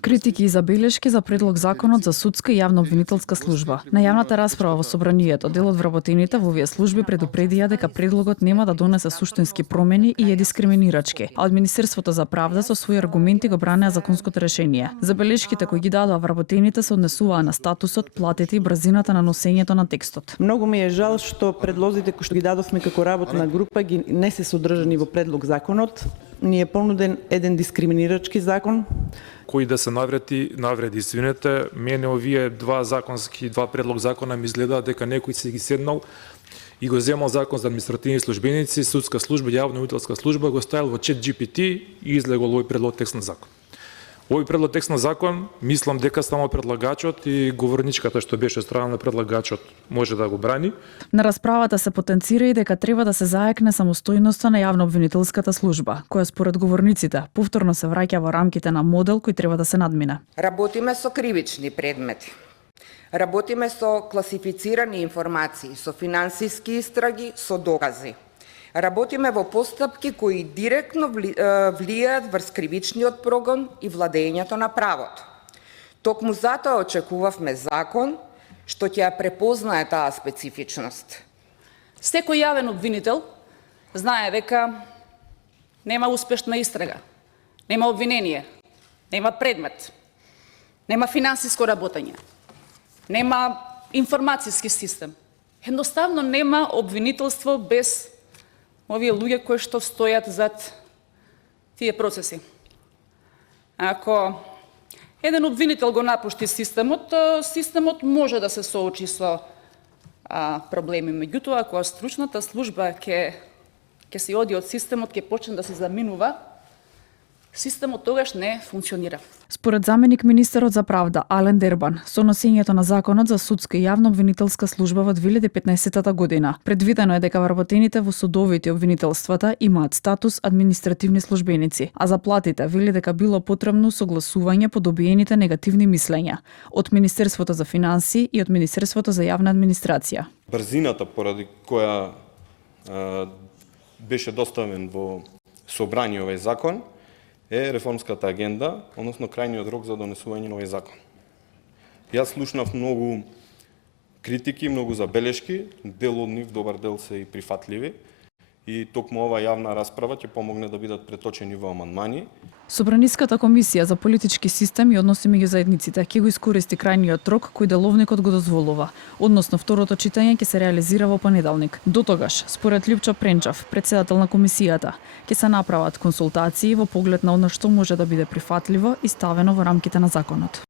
Критики и забелешки за предлог законот за судска и јавно-обвинителска служба. На јавната расправа во собранието, дел од вработените во овие служби предупредија дека предлогот нема да донесе суштински промени и е дискриминирачки, а од Министерството за правда со своји аргументи го бранеа законското решение. Забелешките кои ги дадоа вработените се однесуваа на статусот, платите и брзината на носењето на текстот. Многу ми е жал што предлозите кои што ги дадовме како работна група ги не се содржани во предлог законот. Ни е понуден еден дискриминирачки закон кој да се навреди, извинете, мене овие два предлог закона ми изгледа дека некој се ги седнал и го земал закон за административни службеници, судска служба, јавно-обвинителска служба, го ставил во ChatGPT и излегол овој предлог текст на закон. Овој предлог текст на закон, мислам дека само предлагачот и говорничката што беше страна на предлагачот може да го брани. На расправата се потенцира и дека треба да се заекне самостојноста на јавно-обвинителската служба, која според говорниците повторно се враќа во рамките на модел кој треба да се надмине. Работиме со кривични предмети. Работиме со класифицирани информации, со финансиски истраги, со докази. Работиме во постапки кои директно влијаат врз кривичниот прогон и владењето на правото. Токму затоа очекувавме закон што ќе ја препознае таа специфичност. Секој јавен обвинител знае дека нема успешна истрага, нема обвинение, нема предмет, нема финансиско работење, нема информацијски систем. Едноставно нема обвинителство без овие луѓе кои што стојат зад тие процеси. Ако еден обвинител го напушти системот може да се соочи со проблеми. Меѓутоа, ако стручната служба ќе се оди од системот, ќе почне да се заминува, системот тогаш не функционира. Според заменик министерот за правда Ален Дербан, со носењето на законот за судска и јавно-обвинителска служба во 2015 година, предвидено е дека вработените во судовите и обвинителствата имаат статус административни службеници, а за платите вели дека било потребно согласување по добиените негативни мислења од Министерството за финансии и од Министерството за јавна администрација. Брзината поради која беше доставен во собрание овој закон е реформската агенда, односно крајниот рок за донесување на овој закон. Јас слушнав многу критики, многу забелешки, дел од нив, добар дел се и прифатливи, и токму ова јавна расправа ќе помогне да бидат преточени во амандмани. Собраниската комисија за политички систем и односи меѓу заедниците ќе го искористи крајниот рок кој деловникот го дозволува, односно второто читање ќе се реализира во понеделник. Дотогаш, според Љупчо Пренчев, председател на комисијата, ќе се направат консултации во поглед на она што може да биде прифатливо и ставено во рамките на законот.